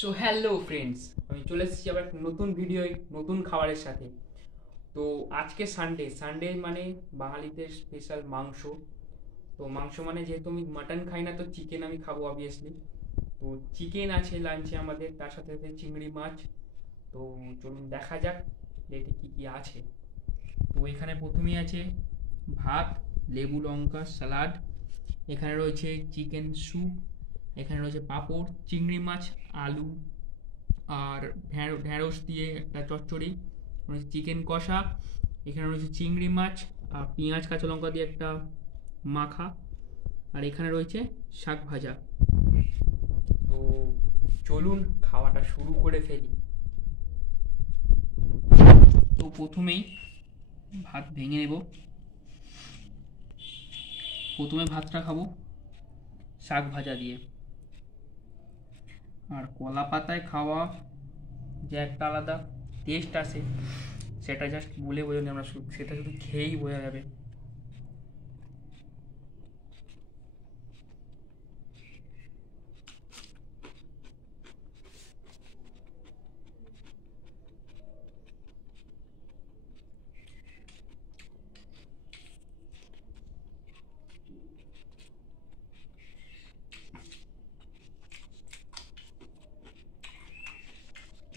So hello friends, আমি চলে এসেছি আবার একটা নতুন ভিডিও, নতুন খাবারের সাথে। তো আজকে সানডে মানে বাঙালিদের স্পেশাল মাংস। তো মাংস মানে যেহেতু আমি মাটন খাই না, তো চিকেন আমি খাবো অবভিয়াসলি। তো চিকেন আছে লাঞ্চে আমাদের, তার সাথে সাথে চিংড়ি মাছ। তো চলুন দেখা যাক যে এতে কী কী আছে। তো এখানে প্রথমেই আছে ভাত, লেবু লঙ্কা স্যালাড, এখানে রয়েছে চিকেন স্যুপ, এখানে রয়েছে পাঁপড়, চিংড়ি মাছ, আলু আর ঢ্যাঁড়স দিয়ে একটা চচ্চড়ি, রয়েছে চিকেন কষা, এখানে রয়েছে চিংড়ি মাছ আর পেঁয়াজ কাঁচা লঙ্কা দিয়ে একটা মাখা, আর এখানে রয়েছে শাক ভাজা। তো চলুন খাওয়াটা শুরু করে ফেলি। তো প্রথমেই ভাত ভেঙে নেব। প্রথমে ভাতটা খাবো শাক ভাজা দিয়ে। আর কলা পাতায় খাওয়া যে একটা আলাদা টেস্ট আসে, সেটা জাস্ট বলে বোঝানো আমরা, সেটা শুধু খেয়েই বোঝা যাবে।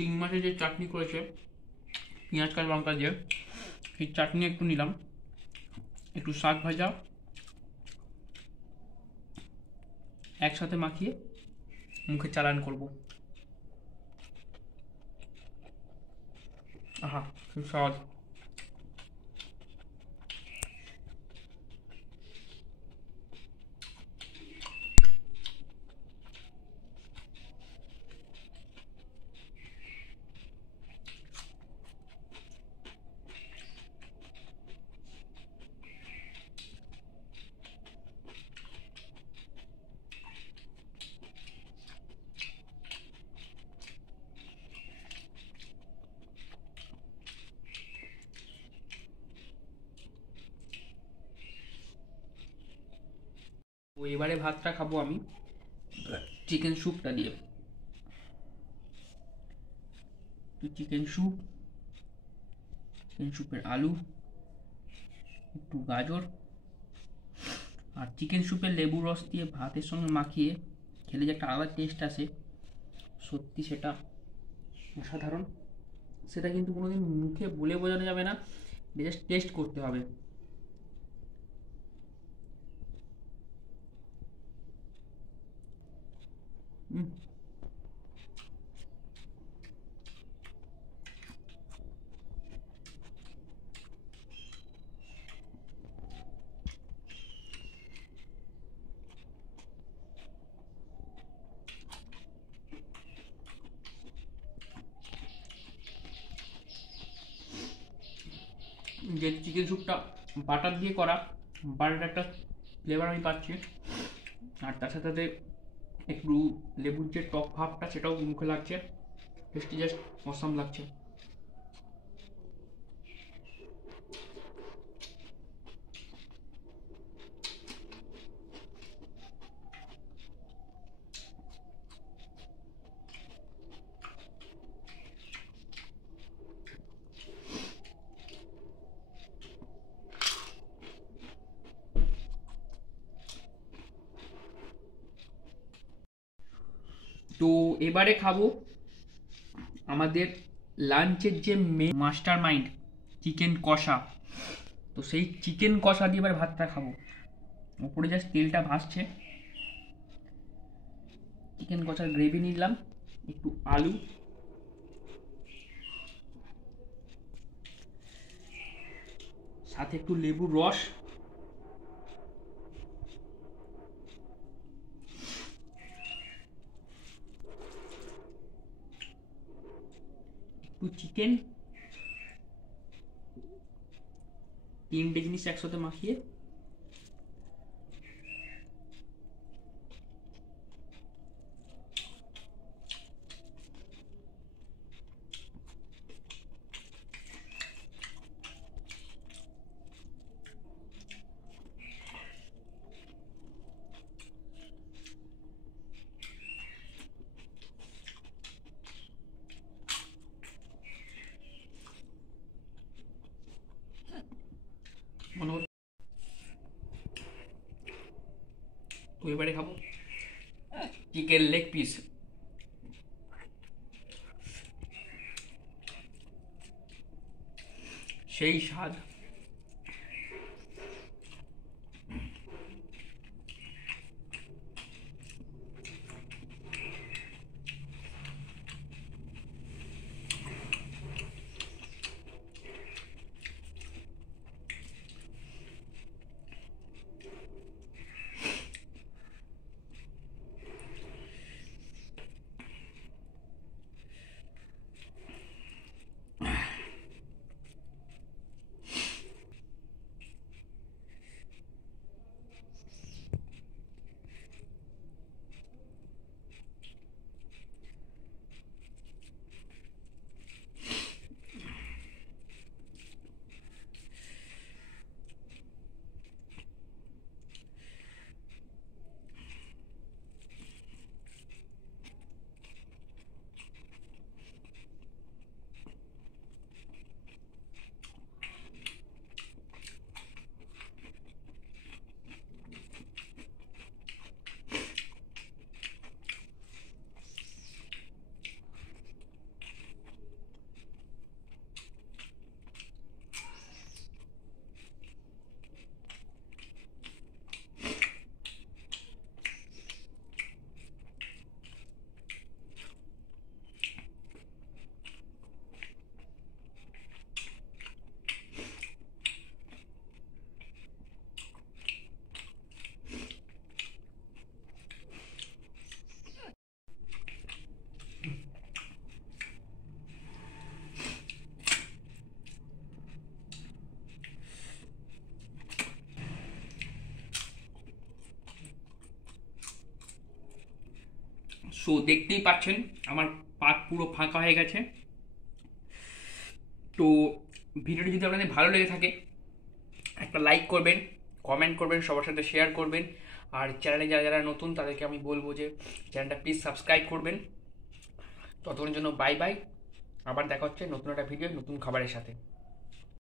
চিংড়ি মাছের যে চাটনি করেছে পেঁয়াজ কাঁচা লঙ্কা দিয়ে, সেই চাটনি একটু নিলাম, একটু শাক ভাজা একসাথে মাখিয়ে মুখে চালান করব। আহা, খুব স্বাদ। তো এবারে ভাতটা খাবো আমি চিকেন স্যুপটা দিয়ে। চিকেন স্যুপ, চিকেন স্যুপের আলু, একটু গাজর আর চিকেন স্যুপের লেবু রস দিয়ে ভাতের সঙ্গে মাখিয়ে খেলে যে একটা আলাদা টেস্ট আসে, সত্যি সেটা অসাধারণ। সেটা কিন্তু কোনোদিন মুখে বলে বোঝানো যাবে না, জাস্ট টেস্ট করতে হবে। যে চিকেন স্যুপটা বাটার দিয়ে করা, বাটার একটা ফ্লেভার আমি পাচ্ছি, আর তার সাথে সাথে একটু লেবুর যে টক ভাবটা সেটাও মুখে লাগছে, টেস্টি জাস্ট অসাম লাগছে। তো এবারে খাবো আমাদের লাঞ্চের যে মেন মাস্টার মাইন্ড, চিকেন কষা। তো সেই চিকেন কষা দিয়ে এবার ভাতটা খাবো। উপরে জাস্ট তেলটা ভাসছে, চিকেন কষার গ্রেভি নিলাম, একটু আলু, সাথে একটু লেবুর রস, একটু চিকেন, তিনটে জিনিস একসাথে মাখিয়ে এবারে খাবো চিকেন লেগ পিস। সেই স্বাদ। সো দেখতেই পাচ্ছেন আমার পাত পুরো ফাঁকা হয়ে গেছে। তো ভিডিওটি যদি আপনাদের ভালো লেগে থাকে একটা লাইক করবেন, কমেন্ট করবেন, সবার সাথে শেয়ার করবেন। আর চ্যানেলে যারা যারা নতুন তাদেরকে আমি বলবো যে চ্যানেলটা প্লিজ সাবস্ক্রাইব করবেন। ততক্ষণের জন্য বাই বাই। আবার দেখা হচ্ছে নতুন একটা ভিডিও নতুন খাবারের সাথে।